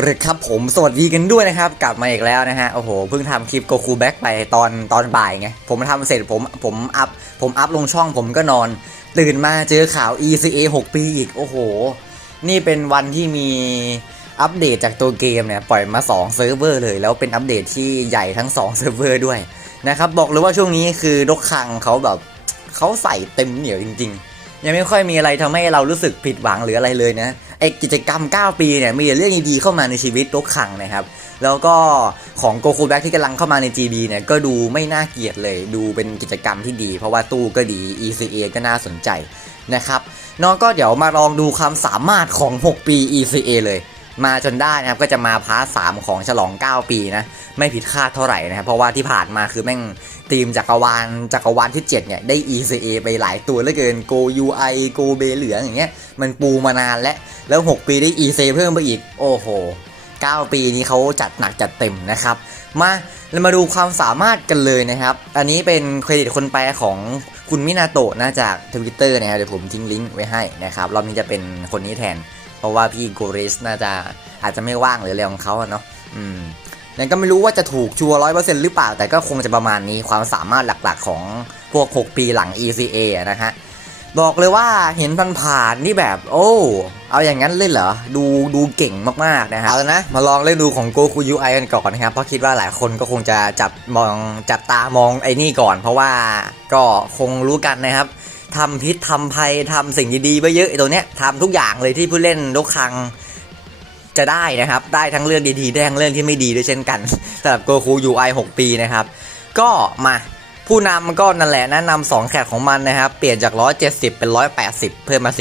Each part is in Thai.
เลยครับผมสวัสดีกันด้วยนะครับ กลับมาอีกแล้วนะฮะ โอ้โห เพิ่งทำคลิปโกคูแบ็กไปตอนตอนบ่ายไง ผมทำเสร็จผมผมอัพผมอัพลงช่องผมก็นอน ตื่นมาเจอข่าว ECA 6 ปีอีก โอ้โห นี่เป็นวันที่มีอัปเดตจากตัวเกมเนี่ย ปล่อยมา2เซิร์ฟเวอร์เลย แล้วเป็นอัปเดตที่ใหญ่ทั้ง2เซิร์ฟเวอร์ด้วยนะครับ บอกเลยว่าช่วงนี้คือดกคังเขาแบบเขาใส่เต็มเหนียวจริง ๆ ยังไม่ค่อยมีอะไรทำให้เรารู้สึกผิดหวังหรืออะไรเลยนะ ไอกิจกรรม 9 ปีเนี่ยมีเรื่องดีๆเข้ามาในชีวิตรกขังนะครับ แล้วก็ของโกคูแบ็กที่กำลังเข้ามาใน GB เนี่ยก็ดูไม่น่าเกลียดเลย ดูเป็นกิจกรรมที่ดี เพราะว่าตู้ก็ดี ECA ก็น่าสนใจนะครับน้องก็เดี๋ยวมาลองดูความสามารถของ 6 ปี ECA เลย มาจนได้นะครับก็จะมาพาร์ทสามของฉลอง 9 ปีนะไม่ผิดคาดเท่าไหร่นะครับเพราะว่าที่ผ่านมาคือแม่งทีมจักรวาลจักรวาลที่7เนี่ยได้ ECA ไปหลายตัวเหลือเกิน Go UI Go เบเหลืองอย่างเงี้ยมันปูมานานแล้วแล้ว 6 ปีได้ ECA เพิ่มไปอีกโอ้โห 9 ปีนี้เขาจัดหนักจัดเต็มนะครับ มาเรามาดูความสามารถกันเลยนะครับ อันนี้เป็นเครดิตคนแปลของคุณมินาโตะนะจากทวิตเตอร์นะครับเดี๋ยวผมทิ้งลิงก์ไว้ให้นะครับรอบนี้จะเป็นคนนี้แทน เพราะว่าพี่โกเรสน่าจะอาจจะไม่ว่างหรืออะไรของเขาเนาะอืมนั่นก็ไม่รู้ว่าจะถูกชัวร้อยเปอร์เซ็นต์หรือเปล่า แต่ก็คงจะประมาณนี้ความสามารถหลักๆของพวก 6 ปีหลัง ECA นะฮะ บอกเลยว่าเห็นผ่านผ่านๆนี่แบบ โอ้ เอาอย่างนั้นเลยเหรอ ดูดูเก่งมากๆนะฮะเอาละนะ มาลองเล่นดูของ Goku UI กันก่อนนะครับ เพราะคิดว่าหลายคนก็คงจะจับมองจับตามองไอ้นี่ก่อน เพราะว่าก็คงรู้กันนะครับ ทำพิษทำภัยทำสิ่งดีๆไปเยอะไอ้ตัวเนี้ยทำทุกอย่างเลยที่ผู้เล่นลกคังจะได้นะครับ ได้ทั้งเรื่องดีๆได้ทั้งเรื่องที่ไม่ดีด้วยเช่นกันสำหรับโกคู UI 6ปีนะครับ ก็มาผู้นำก็นั่นแหละแนะนำสองแขกของมันนะครับ เปลี่ยนจาก 170 เป็น 180 เพิ่มมา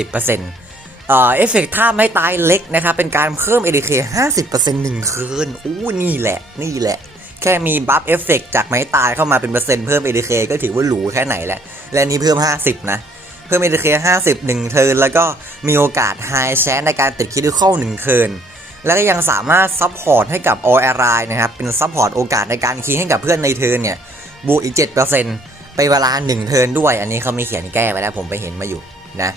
10%เอ่อเอฟเฟกต์ท่าไม่ตายเล็กนะครับ เป็นการเพิ่ม ADK 50%หนึ่งคืนอู้นี่แหละ นี่แหละ แค่มีบัฟเอฟเฟกจากไม้ตายเข้ามาเป็นเปอร์เซ็นต์เพิ่ม ADK ก็ถือว่าหรูแค่ไหนแล้ว และนี่เพิ่ม 50 นะ เพิ่ม ADK 50 1เทิร์นแล้วก็มีโอกาสไฮแชนในการติดคิดเข้า1เทิร์นแล้วก็ยังสามารถซัพพอร์ตให้กับ All Ally นะครับ เป็นซัพพอร์ตโอกาสในการคีย์ให้กับเพื่อนในเทิร์นเนี่ยบวกอีก7%ไปเวลา 1 เทิร์นด้วย อันนี้เขาไมีเขียนแก้ไว้แล้วผมไปเห็นมาอยู่นะ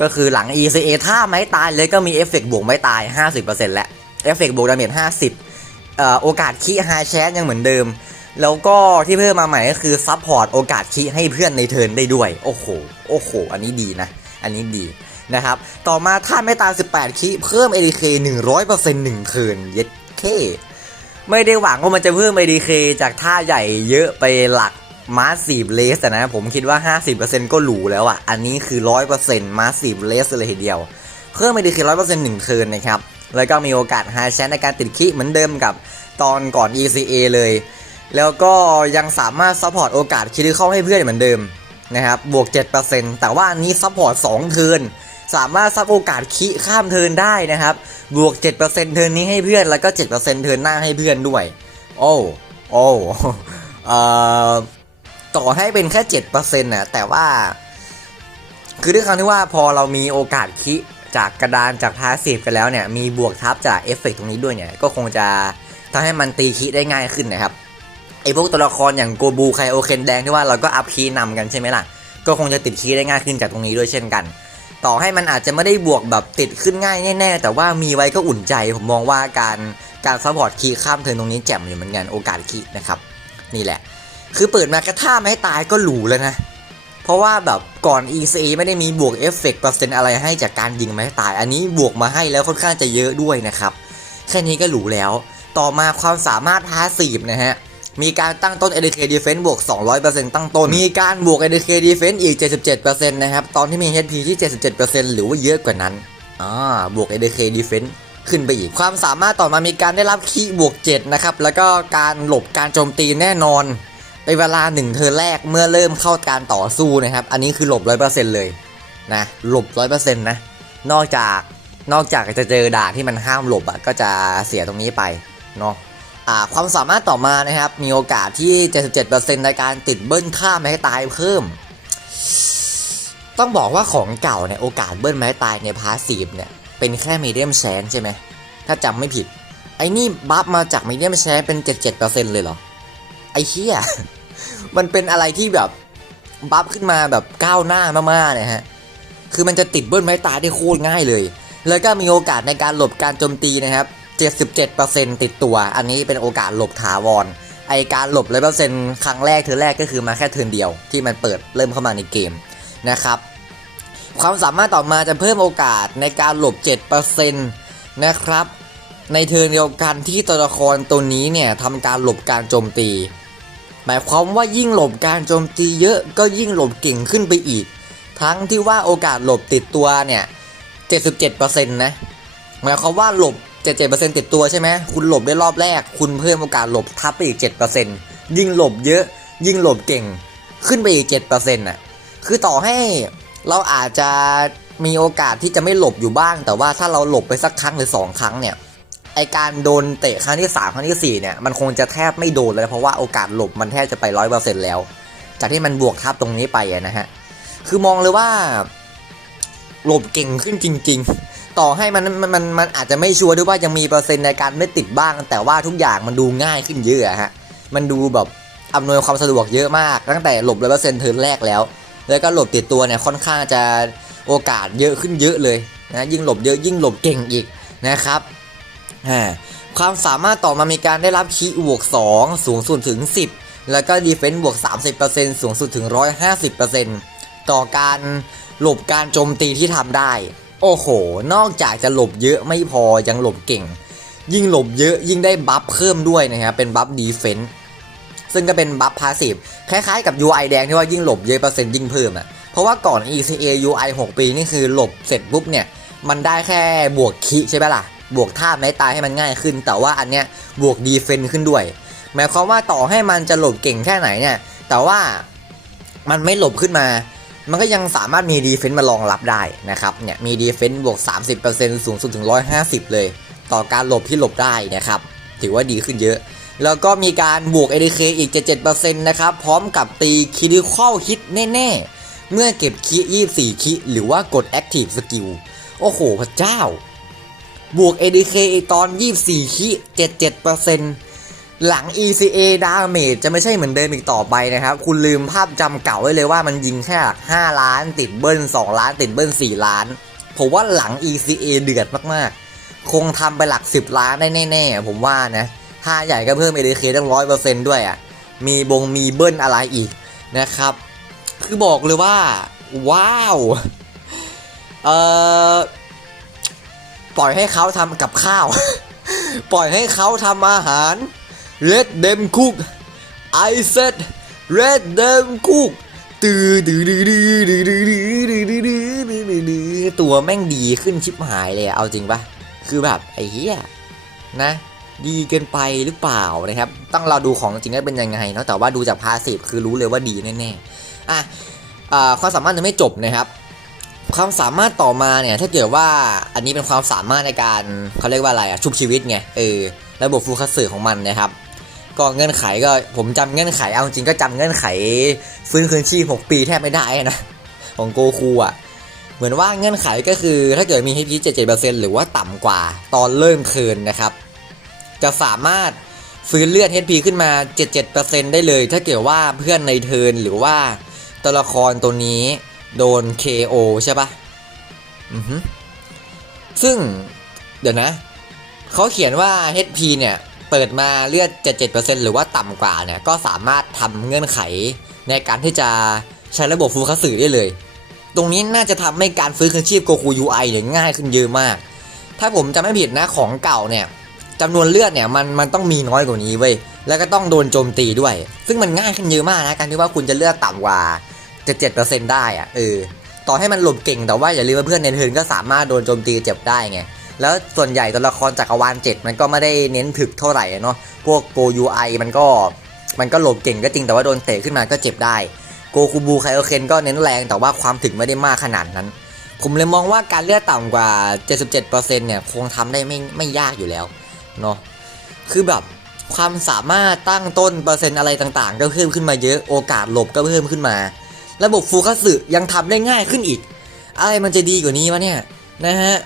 ก็คือหลัง ECA ถ้าไม้ตายเลยก็มีเอฟเฟกต์บวกไม้ตาย 50%แล้วเอฟเฟกต์บวกดาเมจ50 โอกาสคีไฮแชนยังเหมือนเดิม แล้วก็ที่เพิ่มมาใหม่ก็คือซัพพอร์ตโอกาสคีให้เพื่อนในเทิร์นได้ด้วย โอ้โห โอ้โห อันนี้ดีนะ อันนี้ดีนะครับ ต่อมาถ้าไม่ตาย18 คีเพิ่ม ADK 100% 1เทิร์นเย็ดเคไม่ได้หวังว่ามันจะเพิ่ม ADK จากท่าใหญ่เยอะไปหลักมาสซีฟเลสนะผมคิดว่า 50%ก็หรูแล้วอะ อันนี้คือ 100%มาสซีฟเลสเลยทีเดียว เพิ่ม ADK 100%หนึ่งเทิร์นนะครับ แล้วก็มีโอกาสไฮแชนในการติดคิเหมือนเดิมกับตอนก่อน ECA เลย แล้วก็ยังสามารถซัพพอร์ตโอกาสคิดเข้าให้เพื่อนเหมือนเดิมนะครับบวก 7%แต่ว่าอันนี้ซัพพอร์ต2เทินสามารถซับโอกาสคิข้ามเทินได้นะครับ บวก 7%เทิร์นนี้ให้เพื่อนแล้วก็ 7%เทิร์นหน้าให้เพื่อนด้วย โอ้โอ้เอ่อต่อให้เป็นแค่7%นะแต่ว่า คือด้วยความที่ว่าพอเรามีโอกาสคิ จากกระดานจากพาสซีฟกันแล้วเนี่ยมีบวกทับจากเอฟเฟกต์ตรงนี้ด้วยเนี่ยก็คงจะทำให้มันตีคิได้ง่ายขึ้นนะครับไอพวกตัวละครอย่างโกบูไคโอเคนแดงที่ว่าเราก็อัพคีนำกันใช่ไหมล่ะก็คงจะติดคีได้ง่ายขึ้นจากตรงนี้ด้วยเช่นกัน ต่อให้มันอาจจะไม่ได้บวกแบบติดขึ้นง่ายแน่ๆแต่ว่ามีไว้ก็อุ่นใจผมมองว่าการการซัพพอร์ตคีย์ข้ามเทินตรงนี้แจ่มอยู่เหมือนกันโอกาสคีย์นะครับนี่แหละ คือเปิดมากระท่าไม่ให้ตายก็หรูแล้วนะ เพราะว่าแบบก่อน ECA ไม่ได้มีบวกเอฟเฟกต์เปอร์เซ็นต์อะไรให้จากการยิงไม้ตาย อันนี้บวกมาให้แล้วค่อนข้างจะเยอะด้วยนะครับ แค่นี้ก็หรูแล้ว ต่อมาความสามารถพาสซีฟนะฮะ มีการตั้งต้น ADK Defense บวก 200%ตั้งต้น มีการบวก ADK Defense อีก 77%นะครับ ตอนที่มี HP ที่ 77%หรือว่าเยอะกว่านั้นอ่าบวก ADK Defense ขึ้นไปอีก ความสามารถต่อมามีการได้รับคีบวก 7 นะครับ แล้วก็การหลบการโจมตีแน่นอน ในเวลา1เทอร์นแรกเมื่อเริ่มเข้าการต่อสู้นะครับ อันนี้คือหลบ100%เปอร์เซ็นต์เลยนะหลบ100%นต์นะนอกจากนอกจากจะเจอด่านที่มันห้ามหลบอะก็จะเสียตรงนี้ไปเนาะอ่าความสามารถต่อมานะครับ มีโอกาสที่ 77%ในการติดเบิ้ลข้ามให้ตายเพิ่ม ต้องบอกว่าของเก่าเนี่ยโอกาสเบิ้ลไม้ตายในพาสซีฟเนี่ยเป็นแค่มีเดียมแชนใช่ไหมถ้าจำไม่ผิด ไอ้นี่บัฟมาจากมีเดียมแชนเป็น 77%เลยเหรอ ไอ้เชี่ยมันเป็นอะไรที่แบบบัฟขึ้นมาแบบก้าวหน้ามากๆนะฮะ คือมันจะติดเบิ้ลไม้ตายได้โคตรง่ายเลย แล้วก็มีโอกาสในการหลบการโจมตีนะครับ 77%ติดตัว อันนี้เป็นโอกาสหลบถาวร ไอการหลบร้อยเปอร์เซ็นต์ครั้งแรกเทอแรกก็คือมาแค่เทินเดียวที่มันเปิดเริ่มเข้ามาในเกมนะครับ ความสามารถต่อมาจะเพิ่มโอกาสในการหลบ 7%นะครับ ในเทิร์นเดียวกันที่ตัวละครตัวนี้เนี่ยทำการหลบการโจมตี หมายความว่ายิ่งหลบการโจมตีเยอะก็ยิ่งหลบเก่งขึ้นไปอีก ทั้งที่ว่าโอกาสหลบติดตัวเนี่ย 77%นะหมายความว่าหลบ 77%ติดตัวใช่ไหมคุณหลบได้รอบแรก คุณเพิ่มโอกาสหลบทับไปอีก 7%ยิ่งหลบเยอะ ยิ่งหลบเก่งขึ้นไปอีก 7%น่ะคือต่อให้เราอาจจะมีโอกาสที่จะไม่หลบอยู่บ้าง แต่ว่าถ้าเราหลบไปสักครั้งหรือ 2 ครั้งเนี่ย ไอการโดนเตะครั้งที่ 3 ครั้งทีสี่ 4 เนี่ย มันคงจะแทบไม่โดนเลย เพราะว่าโอกาสหลบมันแทบจะไป100%แล้ว จากที่มันบวกทับตรงนี้ไปนะฮะ คือมองเลยว่าหลบเก่งขึ้นจริง ๆ ต่อให้มันมันมันมันอาจจะไม่ชัวร์ด้วยว่ายังมีเปอร์เซ็นต์ในการไม่ติดบ้าง แต่ว่าทุกอย่างมันดูง่ายขึ้นเยอะฮะ มันดูแบบอำนวยความสะดวกเยอะมาก ตั้งแต่หลบร้อยเปอร์เซ็นต์เทิร์นแรกแล้ว แล้วก็หลบติดตัวเนี่ยค่อนข้างจะโอกาสเยอะขึ้นเยอะเลยนะยิ่งหลบเยอะยิ่งหลบเก่งอีกนะครับ ความสามารถต่อมามีการได้รับคีบวก 2 สูงสุดถึง 10 แล้วก็ดีเฟนซ์บวก 30%สูงสุดถึง 150%ต่อการหลบการโจมตีที่ทำได้ โอ้โห นอกจากจะหลบเยอะไม่พอยังหลบเก่ง ยิ่งหลบเยอะยิ่งได้บัฟเพิ่มด้วยนะครับเป็นบัฟดีเฟนซ์ซึ่งก็เป็นบัฟพาสซีฟคล้ายๆกับ UI แดงที่ว่ายิ่งหลบเยอะเปอร์เซ็นต์ยิ่งเพิ่มอะเพราะว่าก่อน ECA UI 6 ปีนี่คือหลบเสร็จปุ๊บเนี่ยมันได้แค่บวกคิใช่ไหมล่ะ บวกท่าไม้ตายให้มันง่ายขึ้น แต่ว่าอันเนี้ยบวกดีเฟนซ์ขึ้นด้วย หมายความว่าต่อให้มันจะหลบเก่งแค่ไหนเนี่ย แต่ว่ามันไม่หลบขึ้นมา มันก็ยังสามารถมีดีเฟนซ์มารองรับได้นะครับ เนี่ยมีดีเฟนซ์บวก 30%สูงสุดถึง 150 เลย ต่อการหลบที่หลบได้นะครับ ถือว่าดีขึ้นเยอะ แล้วก็มีการบวก ADK อีก 77%นะครับ พร้อมกับตีคิริคอลฮิตแน่ๆ เมื่อเก็บคิ24 คิหรือว่ากด Active Skill โอ้โห พระเจ้า บวก ADK ตอน 24คิ77%หลัง ECA Damage จะไม่ใช่เหมือนเดิมอีกต่อไปนะครับ คุณลืมภาพจำเก่าไว้เลยว่ามันยิงแค่หลัก5ล้านติดเบิ้ล 2 ล้าน ติดเบิ้ล 4 ล้าน ผมว่าหลัง ECA เดือดมากๆ คงทำไปหลัก 10 ล้านได้แน่ๆ ผมว่านะถ้าใหญ่ก็เพิ่ม ADK ตั้งร้อยเปอร์เซนต์ด้วยอะมีบงมีเบิ้ลอะไรอีกนะครับ คือบอกเลยว่า ว้าว เอ่อ ปล่อยให้เขาทำกับข้าว ปล่อยให้เขาทำอาหาร Let them cook I said Let them cook ตือดือดือดือดือดือดือดือดือดือดือดือดือตัวแม่งดีขึ้นชิบหายเลยอะเอาจริงปะคือแบบไอ้เหี้ยนะ ดีเกินไปหรือเปล่านะครับ ต้องเราดูของจริงว่าเป็นยังไงเนาะแต่ว่าดูจากพาสีฟคือรู้เลยว่าดีแน่ๆอะอ่าความสามารถยังไม่จบนะครับ ความสามารถต่อมาเนี่ยถ้าเกิดว่าอันนี้เป็นความสามารถในการเขาเรียกว่าอะไรอะชุบชีวิตไงเออระบบฟูคัสสึของมันนะครับ ก็เงื่อนไขก็ผมจำเงื่อนไขเอาจริงก็จำเงื่อนไข ฟื้นคืนชีพ6ปีแทบไม่ได้นะของโกคูอะเหมือนว่าเงื่อนไขก็คือถ้าเกิดมี HP 77%หรือว่าต่ำกว่าตอนเริ่มเทินนะครับ จะสามารถฟื้นเลือด HP ขึ้นมา 77%ได้เลย ถ้าเกิดว่าเพื่อนในเทินหรือว่าตัวละครตัวนี้ โดน KO ใช่ปะอือฮึซึ่งเดี๋ยวนะ เขาเขียนว่า HP เนี่ย เปิดมาเลือด77%หรือว่าต่ำกว่าเนี่ย ก็สามารถทำเงื่อนไขในการที่จะใช้ระบบฟูคัสึได้เลย ตรงนี้น่าจะทำให้การฟื้นคืนชีพโกคู UI เนี่ยง่ายขึ้นเยอะมาก ถ้าผมจำไม่ผิดนะของเก่าเนี่ยจำนวนเลือดเนี่ยมันมันต้องมีน้อยกว่านี้เว้ย แล้วก็ต้องโดนโจมตีด้วย ซึ่งมันง่ายขึ้นเยอะมากนะการที่ว่าคุณจะเลือดต่ำกว่า 77%ได้อะเออต่อให้มันหลบเก่งแต่ว่าอย่าลืมว่าเพื่อนในเทิร์นก็สามารถโดนโจมตีเจ็บได้ไง แล้วส่วนใหญ่ตัวละครจักรวาล7มันก็ไม่ได้เน้นถึกเท่าไหร่เนาะพวกโกยูไอมันก็มันก็หลบเก่งก็จริงแต่ว่าโดนเตะขึ้นมาก็เจ็บได้โกคูบูไคโอเคนก็เน้นแรงแต่ว่าความถึกไม่ได้มากขนาดนั้น ผมเลยมองว่าการเลือดต่ำกว่า 77%เนี่ยคงทำได้ไม่ไม่ยากอยู่แล้วเนาะคือแบบความสามารถตั้งต้นเปอร์เซ็นต์อะไรต่างๆ ก็เพิ่มขึ้นมาเยอะโอกาสหลบก็เพิ่มขึ้นมา ระบบฟูคัสึยังทำได้ง่ายขึ้นอีก อะไรมันจะดีกว่านี้วะเนี่ยนะฮะ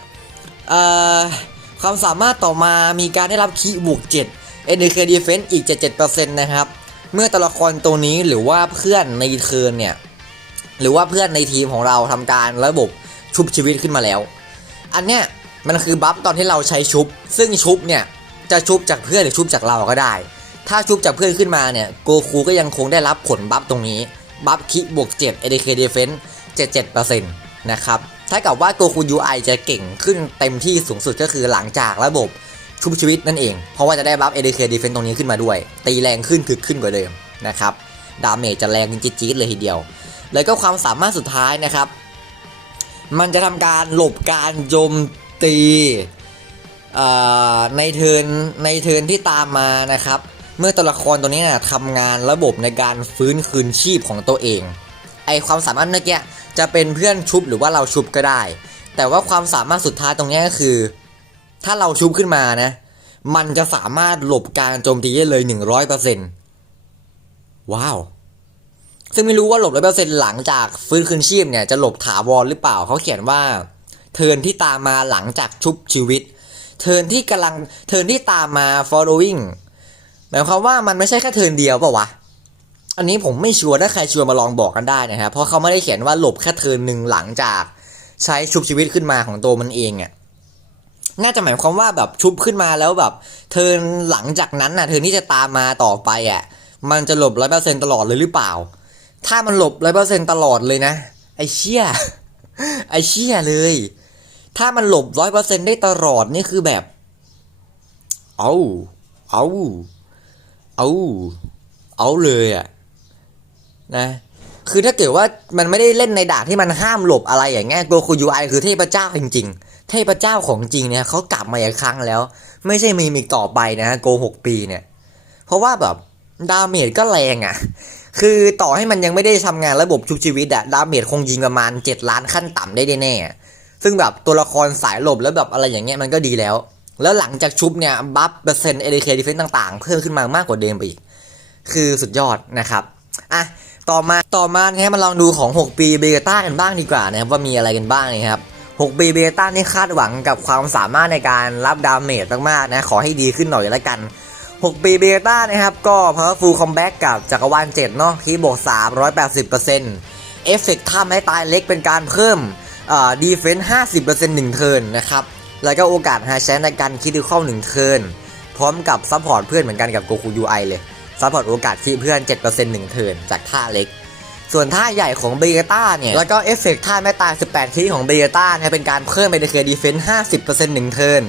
ความสามารถต่อมามีการได้รับคีบวก7 NK Defense อีก 77%นะครับ เมื่อตัวละครตัวนี้หรือว่าเพื่อนในเทิร์นเนี่ย หรือว่าเพื่อนในทีมของเราทำการระบบชุบชีวิตขึ้นมาแล้ว อันเนี้ยมันคือบัฟตอนที่เราใช้ชุบ ซึ่งชุบเนี่ย จะชุบจากเพื่อนหรือชุบจากเราก็ได้ ถ้าชุบจากเพื่อนขึ้นมาเนี่ย โกคูก็ยังคงได้รับผลบัฟตรงนี้ บัฟคิบวก7 ADK Defense 77%นะครับถ้ากับว่าโกคู UI จะเก่งขึ้นเต็มที่สูงสุดก็คือหลังจากระบบชุบชีวิตนั่นเอง เพราะว่าจะได้บัฟ ADK Defense ตรงนี้ขึ้นมาด้วย ตีแรงขึ้นถึกขึ้นกว่าเดิมนะครับดาเมจจะแรงจี๊ดๆเลยทีเดียว แล้วก็ความสามารถสุดท้ายนะครับ มันจะทำการหลบการโจมตีในเทินในเทินที่ตามมานะครับ เมื่อตัวละครตัวนี้นะทำงานระบบในการฟื้นคืนชีพของตัวเอง ไอความสามารถเมื่อกี้จะเป็นเพื่อนชุบหรือว่าเราชุบก็ได้ แต่ว่าความสามารถสุดท้ายตรงนี้ก็คือ ถ้าเราชุบขึ้นมานะ มันจะสามารถหลบการโจมตีได้เลย100%ว้าวซึ่งไม่รู้ว่าหลบร้อยเปอร์เซ็นต์หลังจากฟื้นคืนชีพเนี่ยจะหลบถาวรหรือเปล่าเขาเขียนว่า เทินที่ตามมาหลังจากชุบชีวิต เทินที่กำลังเทินที่ตามมา following หมายความว่ามันไม่ใช่แค่เทิร์นเดียวป่าวะอันนี้ผมไม่ชัวร์ถ้าใครชัวร์มาลองบอกกันได้นะครับเพราะเขาไม่ได้เขียนว่าหลบแค่เทิร์นหนึ่งหลังจากใช้ชุบชีวิตขึ้นมาของตัวมันเองอะ่ะน่าจะหมายความว่าแบบชุบขึ้นมาแล้วแบบ เทิร์นหลังจากนั้นน่ะเทิร์นที่จะตามมาต่อไปอะมันจะหลบร้อยเปอร์เซ็นตลอดเลยหรือเปล่า ถ้ามันหลบร้อยเปอร์เซ็นตลอดเลยนะ ไอเชี่ยไอเชี่ยเลย ถ้ามันหลบร้อยเปอร์เซ็นได้ตลอดนี่คือแบบ เอาเอา เอาเอาเลยอะนะคือถ้าเกิดว่ามันไม่ได้เล่นในด่านที่มันห้ามหลบอะไรอย่างเงี้ยโกคูยูไอคือเทพเจ้าจริง ๆ เทพเจ้าของจริงเนี่ยเขากลับมาอีกครั้งแล้ว ไม่ใช่มีมิกต่อไปนะโกหกปีเนี่ย เพราะว่าแบบดาเมจก็แรงอะ่ะ คือต่อให้มันยังไม่ได้ทำงานระบบชุบชีวิตอะดาเมจคงยิงประมาณ 7 ล้านขั้นต่ำได้แน่ๆซึ่งแบบตัวละครสายหลบแล้วแบบอะไรอย่างเงี้ยมันก็ดีแล้ว แล้วหลังจากชุบเนี่ยบัฟเปอร์เซ็นต์เอเดเคดิเฟนต่างๆ เพิ่มขึ้นมามากกว่าเดิมไปอีก คือสุดยอดนะครับ อะ ต่อมาต่อมาเนี่ยมาลองดูของ 6 ปีเบต้ากันบ้างดีกว่านะครับ ว่ามีอะไรกันบ้างนะครับ 6 ปีเบต้านี่คาดหวังกับความสามารถในการรับดาเมจมากๆนะ ขอให้ดีขึ้นหน่อยแล้วกัน 6 ปีเบต้านะครับ ก็ powerful comeback กับจักรวาล7เนาะคีย์บวก380%เอฟเฟกต์ท่าให้ตายเล็กเป็นการเพิ่มเอ่อดีเฟนส์50%หนึ่งเทิร์นนะครับ แล้วก็โอกาสหาแชนในการคิดดูเข้าหนึ่งเทิร์นพร้อมกับซัพพอร์ตเพื่อนเหมือนกันกับโกคูยูไอเลยซัพพอร์ตโอกาสคิดเพื่อน 7%หนึ่งเทิร์นจากท่าเล็ก ส่วนท่าใหญ่ของเบต้าเนี่ย แล้วก็เอฟเฟกต์ท่าแม่ตาย18 คีของเบต้าเนี่ยเป็นการเพิ่มไปในเคดีเฟนส์50%หนึ่งเทิร์น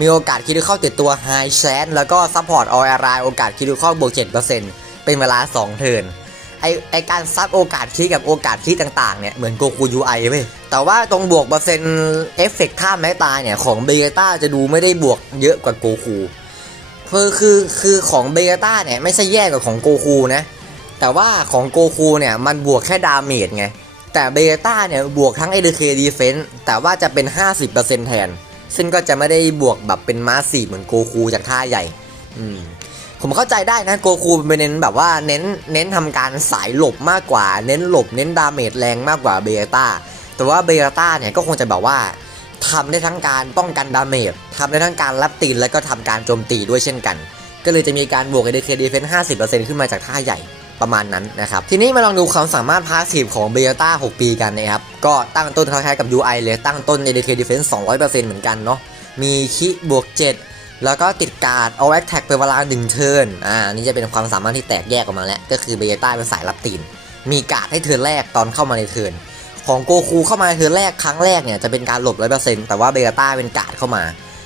มีโอกาสคิดเข้าติดตัวไฮแชนแล้วก็ซัพพอร์ตออร์ไโอกาสคิดเข้าบวก 7%เป็นเวลา 2 เทิร์นไอไอการซับโอกาสคีกับโอกาสคีต่างๆเนี่ยเหมือนโกคูยูไอเว้ย แต่ว่าตรงบวกเปอร์เซ็นต์เอฟเฟกต์ท่าแม้ตายเนี่ย ของเบต้าจะดูไม่ได้บวกเยอะกว่าโกคูคือคือคือของเบต้าเนี่ย ไม่ใช่แย่กว่าของโกคูนะ แต่ว่าของโกคูเนี่ยมันบวกแค่ดาเมจไง แต่เบต้าเนี่ยบวกทั้ง ADK Defense แต่ว่าจะเป็น 50%แทน ซึ่งก็จะไม่ได้บวกแบบเป็นมาสีเหมือนโกคูจากท่าใหญ่ อืมผมเข้าใจได้นะโกคูเป็นเน้นแบบว่าเน้นเน้นทำการสายหลบมากกว่า เน้นหลบเน้นดาเมจแรงมากกว่าเบต้า แต่ว่าเบลต้าเนี่ยก็คงจะแบบว่าทำได้ทั้งการป้องกันดาเมจทำได้ทั้งการรับตีน แล้วก็ทำการโจมตีด้วยเช่นกัน ก็เลยจะมีการบวก ADK Defense 50%ขึ้นมาจากท่าใหญ่ประมาณนั้นนะครับ ทีนี้มาลองดูความสามารถพาสซีฟของเบลต้า6 ปีกันนะครับ ก็ตั้งต้นคล้ายๆกับ UI เลยตั้งต้น ADK Defense 200%เหมือนกันเนาะ มีคิบวก 7 แล้วก็ติดการ์ดเอาแอคแท็กเป็นเวลา1เทิร์น อ่า นี่จะเป็นความสามารถที่แตกแยกออกมาแล้ว ก็คือเบลต้าเป็นสายรับตีน มีการ์ดให้เทิร์นแรกตอนเข้ามาในเทิร์น ของโกคูเข้ามาเทิร์นแรกครั้งแรกเนี่ยจะเป็นการหลบ100%แต่ว่าเบต้าเป็นกาดเข้ามา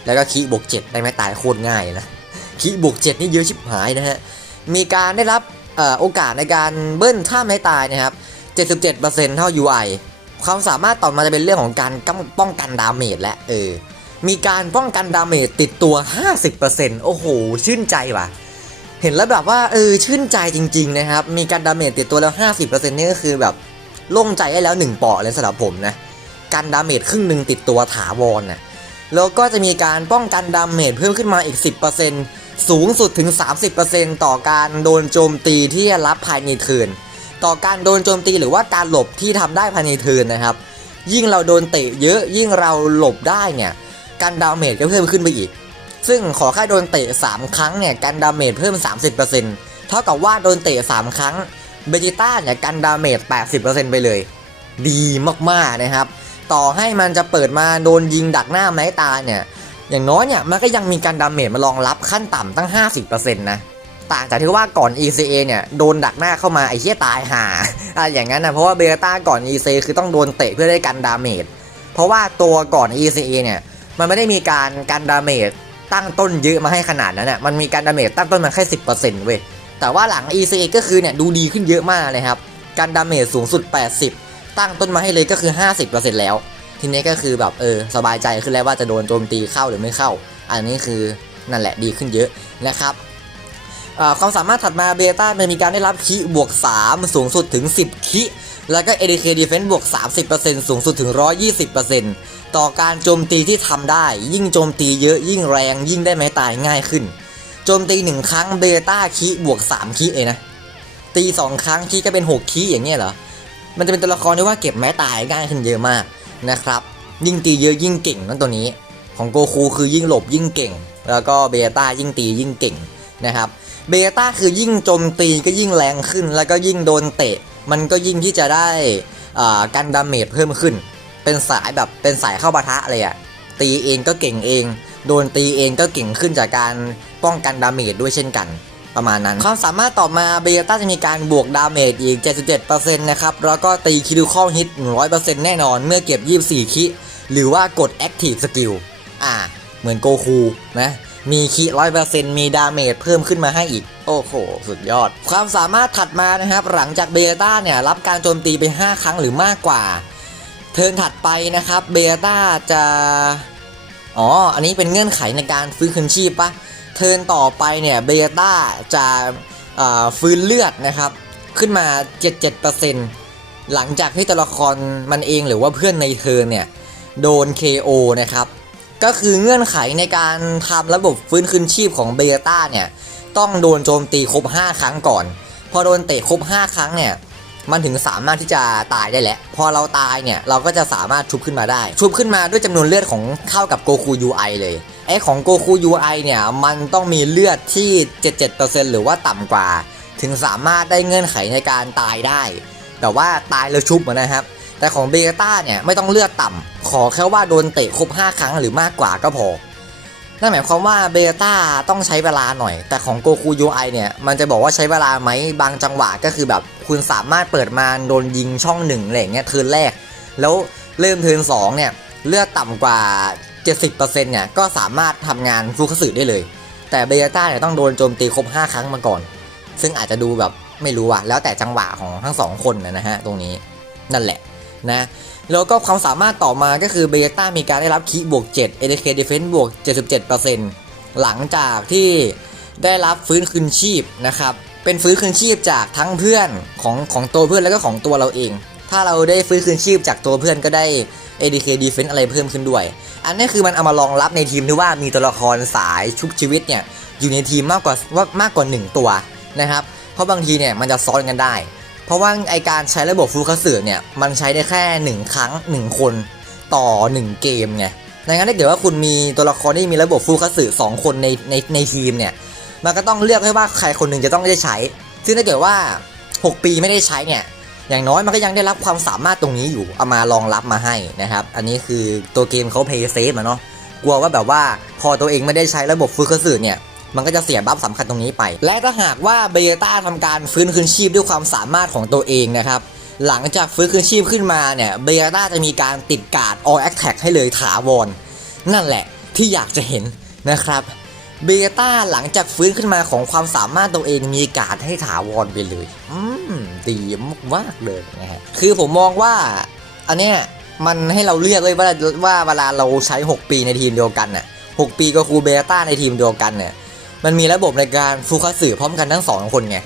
แล้วก็คิบวก7ได้ไม่ตายโคตรง่ายนะคิบวก7นี่เยอะชิบหายนะฮะมีการได้รับอโอกาสในการเบิ้ลท่าไม้ตายนะครับ 77%เท่า UI ความสามารถต่อมาจะเป็นเรื่องของการป้องกันดาเมจและเออมีการป้องกันดาเมจติดตัว 50%โอ้โห ชื่นใจว่ะ เห็นแล้วแบบว่าเออชื่นใจจริง ๆ นะครับ มีการดาเมจติดตัวแล้ว 50%นี่ก็คือแบบ โล่งใจได้แล้ว1เปาะเลยสำหรับผมนะการดาเมจครึ่งหนึ่งติดตัวถาวรน่ะแล้วก็จะมีการป้องกันดาเมจเพิ่มขึ้นมาอีก 10%สูงสุดถึง 30%ต่อการโดนโจมตีที่รับภายในเทินต่อการโดนโจมตีหรือว่าการหลบที่ทำได้ภายในเทินนะครับ ยิ่งเราโดนเตะเยอะยิ่งเราหลบได้เนี่ยการดาเมจก็เพิ่มขึ้นไปอีก ซึ่งขอแค่โดนเตะ 3 ครั้งเนี่ยการดาเมจเพิ่ม 30%เท่ากับว่าโดนเตะ 3 ครั้ง เบจิต้าเนี่ยการดาเมจ 80%ไปเลย ดีมากๆนะครับ ต่อให้มันจะเปิดมาโดนยิงดักหน้าไม้ตายเนี่ย อย่างน้อยเนี่ยมันก็ยังมีการดาเมจมารองรับขั้นต่ำตั้ง 50%นะต่างจากที่ว่าก่อน ECA เนี่ยโดนดักหน้าเข้ามาไอ้เหี้ยตายห่าอะอย่างนั้นนะเพราะว่าเบต้าก่อน ECA คือต้องโดนเตะเพื่อได้กันดาเมจเพราะว่าตัวก่อน ECA เนี่ยมันไม่ได้มีการกันดาเมจตั้งต้นเยอะมาให้ขนาดนั้นน่ะมันมีการดาเมจตั้งต้นมาแค่10%เว้ย แต่ว่าหลัง ECA ก็คือเนี่ยดูดีขึ้นเยอะมากเลยครับ การดาเมจสูงสุด 80 ตั้งต้นมาให้เลยก็คือ 50%แล้ว ทีนี้ก็คือแบบเออสบายใจขึ้นแล้วว่าจะโดนโจมตีเข้าหรือไม่เข้า อันนี้คือนั่นแหละดีขึ้นเยอะนะครับความสามารถถัดมาเบต้ามันมีการได้รับคิบวก 3 สูงสุดถึง 10คิแล้วก็ ADK Defense บวก 30%สูงสุดถึง 120%ต่อการโจมตีที่ทำได้ ยิ่งโจมตีเยอะยิ่งแรงยิ่งได้ไม้ตายง่ายขึ้น โจมตีหนึ่งครั้งเบต้าคีบวก3คีเองนะ ตี2ครั้งคีก็เป็น6คีอย่างเงี้ยเหรอ มันจะเป็นตัวละครที่ว่าเก็บไม้ตายง่ายขึ้นเยอะมากนะครับ ยิ่งตีเยอะยิ่งเก่งนั่นตัวนี้ ของโกคูคือยิ่งหลบยิ่งเก่ง แล้วก็เบต้ายิ่งตียิ่งเก่งนะครับเบต้าคือยิ่งโจมตีก็ยิ่งแรงขึ้น แล้วก็ยิ่งโดนเตะ มันก็ยิ่งที่จะได้อ่ากันดาเมจเพิ่มขึ้น เป็นสายแบบเป็นสายเข้าปะทะเลยอะตีเองก็เก่งเอง โดนตีเองก็เก่งขึ้นจากการป้องกันดาเมจด้วยเช่นกันประมาณนั้น ความสามารถต่อมาเบต้าจะมีการบวกดาเมจอีก 77%นะครับ แล้วก็ตีคิวข้อฮิต 100%แน่นอนเมื่อเก็บ 24 คิ หรือว่ากด Active Skill อ่า เหมือนโกคูนะ มีคิ100%มีดาเมจเพิ่มขึ้นมาให้อีก โอ้โห สุดยอด ความสามารถถัดมานะครับ หลังจากเบต้าเนี่ยรับการโจมตีไป 5 ครั้งหรือมากกว่า เทิร์นถัดไปนะครับ เบต้าจะ อ๋อ อันนี้เป็นเงื่อนไขในการฟื้นคืนชีพปะเทิร์นต่อไปเนี่ยเบต้าจะฟื้นเลือดนะครับ ขึ้นมา 77%หลังจากที่ตัวละครมันเองหรือว่าเพื่อนในเทิร์นเนี่ยโดน KO นะครับ ก็คือเงื่อนไขในการทำระบบฟื้นคืนชีพของเบต้าเนี่ยต้องโดนโจมตีครบ 5 ครั้งก่อน พอโดนเตะครบ 5 ครั้งเนี่ย มันถึงสามารถที่จะตายได้แหละ พอเราตายเนี่ยเราก็จะสามารถชุบขึ้นมาได้ ชุบขึ้นมาด้วยจำนวนเลือดของเท่ากับโกคู UI เลยไอของโกคู UI เนี่ยมันต้องมีเลือดที่ 77%หรือว่าต่ำกว่า ถึงสามารถได้เงื่อนไขในการตายได้ แต่ว่าตายแล้วชุบนะครับแต่ของเบต้าเนี่ยไม่ต้องเลือดต่ำขอแค่ว่าโดนเตะครบ 5 ครั้งหรือมากกว่าก็พอ นั่นหมายความว่าเบต้าต้องใช้เวลาหน่อย แต่ของโกคู UI เนี่ย มันจะบอกว่าใช้เวลาไหมบางจังหวะก็คือแบบคุณสามารถเปิดมาโดนยิงช่องหนึ่งอะไรเงี้ยเทิร์นแรก แล้วเริ่มเทิร์นสองเนี่ย เลือดต่ำกว่า 70%เนี่ยก็สามารถทำงานฟูคสึได้เลย แต่เบต้าเนี่ยต้องโดนโจมตีครบ 5 ครั้งมาก่อน ซึ่งอาจจะดูแบบไม่รู้อะแล้วแต่จังหวะของทั้งสองคนนะฮะตรงนี้นั่นแหละนะ แล้วก็ความสามารถต่อมาก็คือเบต้ามีการได้รับคีบวก7 ADK Defense บวก 77%หลังจากที่ได้รับฟื้นคืนชีพนะครับ เป็นฟื้นคืนชีพจากทั้งเพื่อนของของตัวเพื่อนแล้วก็ของตัวเราเอง ถ้าเราได้ฟื้นคืนชีพจากตัวเพื่อนก็ได้ ADK Defense อะไรเพิ่มขึ้นด้วย อันนี้คือมันเอามารองรับในทีมที่ว่ามีตัวละครสายชุบชีวิตเนี่ยอยู่ในทีมมากกว่าว่ามากกว่า 1 ตัวนะครับ เพราะบางทีเนี่ยมันจะซ้อนกันได้ เพราะว่าไอการใช้ระบบฟูคัสึเนี่ยมันใช้ได้แค่ 1 ครั้ง 1 คนต่อ 1 เกมไงดังนั้นถ้าเกิดว่าคุณมีตัวละครที่มีระบบฟูคัสึ2คนในในในทีมเนี่ยมันก็ต้องเลือกให้ว่าใครคนหนึ่งจะต้องได้ใช้ ซึ่งถ้าเกิดว่า 6 ปีไม่ได้ใช้เนี่ยอย่างน้อยมันก็ยังได้รับความสามารถตรงนี้อยู่เอามารองรับมาให้นะครับ อันนี้คือตัวเกมเขาเพย์เซฟอะเนาะกลัวว่าแบบว่าพอตัวเองไม่ได้ใช้ระบบฟื้นคืนชีพเนี่ย มันก็จะเสียบัฟสำคัญตรงนี้ไป และถ้าหากว่าเบต้าทำการฟื้นคืนชีพด้วยความสามารถของตัวเองนะครับหลังจากฟื้นคืนชีพขึ้นมาเนี่ยเบต้าจะมีการติดการ์ด all attack ให้เลยถาวรนั่นแหละที่อยากจะเห็นนะครับเบต้าหลังจากฟื้นขึ้นมาของความสามารถตัวเองมีการ์ดให้ถาวรไปเลย อืมดีมากเลยนะฮะคือผมมองว่า อันเนี้ยมันให้เราเลือกเลยว่าว่าเวลาเราใช้ 6 ปีในทีมเดียวกันน่ะ6ปีก็คูเบต้าในทีมเดียวกันเนี่ย มันมีระบบในการฟูคัสสึพร้อมกันทั้งสองคนไง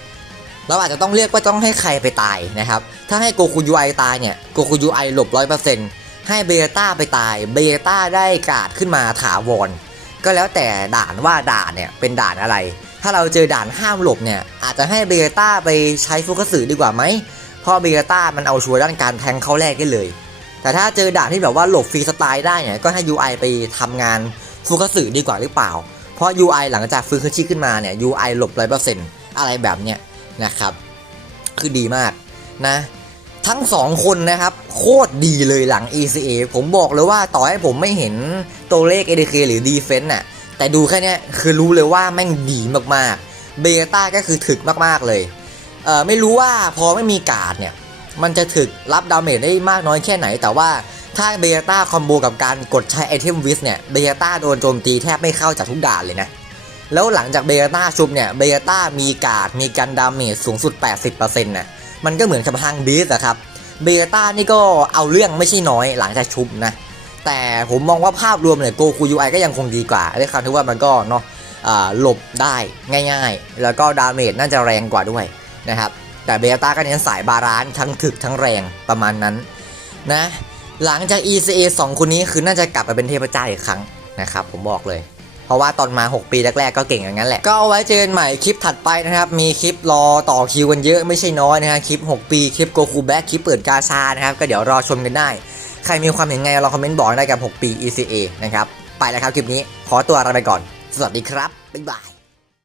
เราอาจจะต้องเรียกว่าต้องให้ใครไปตายนะครับ ถ้าให้โกคูยูไอตายเนี่ยโกคูยูไอหลบร้อยเปอร์เซ็นต์ให้เบต้าไปตายเบต้าได้กาดขึ้นมาถาวรก็แล้วแต่ด่านว่าด่านเนี่ยเป็นด่านอะไร ถ้าเราเจอด่านห้ามหลบเนี่ยอาจจะให้เบต้าไปใช้ฟูคัสสึดีกว่าไหมเพราะเบต้ามันเอาชัวร์ด้านการแทงเข้าแรกได้เลย แต่ถ้าเจอด่านที่แบบว่าหลบฟรีสไตล์ได้เนี่ยก็ให้ UI ไปทำงานฟูคัสสึดีกว่าหรือเปล่า เพราะ UI หลังจากฟื้นคืนชีพขึ้นมาเนี่ย UI หลบร้อยเปอร์เซ็นต์อะไรแบบเนี้ยนะครับ คือดีมากนะทั้งสองคนนะครับ โคตรดีเลยหลัง ECA ผมบอกเลยว่าต่อให้ผมไม่เห็นตัวเลข ADK หรือ Defense น่ะแต่ดูแค่นี้คือรู้เลยว่าแม่งดีมากๆเบต้าก็คือถึกมากๆเลยเอ่อไม่รู้ว่าพอไม่มีการ์ดเนี่ย มันจะถึกรับดาเมจได้มากน้อยแค่ไหน แต่ว่า ถ้าเบต้าคอมโบกับการกดใช้ไอเทมวิสเนี่ยเบต้าโดนโจมตีแทบไม่เข้าจากทุกด่านเลยนะ แล้วหลังจากเบต้าชุบเนี่ยเบต้ามีการ์ดมีกันดาเมจสูงสุด 80%นะมันก็เหมือนกับทางบีสอะครับเบต้านี่ก็เอาเรื่องไม่ใช่น้อยหลังจากชุบนะแต่ผมมองว่าภาพรวมเนี่ยโกคูยูไอก็ยังคงดีกว่าด้วยความที่ว่ามันก็เนาะหลบได้ง่ายๆ แล้วก็ดาเมจน่าจะแรงกว่าด้วยนะครับแต่เบต้าก็เน้นสายบาลานซ์ทั้งถึกทั้งแรงประมาณนั้นนะ หลังจาก ECA 2 คนนี้คือน่าจะกลับมาเป็นเทพเจ้าอีกครั้งนะครับผมบอกเลย เพราะว่าตอนมา 6 ปีแรกๆก็เก่งอย่างนั้นแหละ ก็เอาไว้เจอกันใหม่คลิปถัดไปนะครับ มีคลิปรอต่อคิวกันเยอะไม่ใช่น้อยนะฮะคลิป 6 ปีคลิปโกคูแบ็คคลิปเปิดกาชานะครับก็เดี๋ยวรอชมกันได้ ใครมีความเห็นไงลองคอมเมนต์บอกได้กับ 6 ปี ECA นะครับไปแล้วครับคลิปนี้ขอตัวลาไปก่อน สวัสดีครับบ๊ายบาย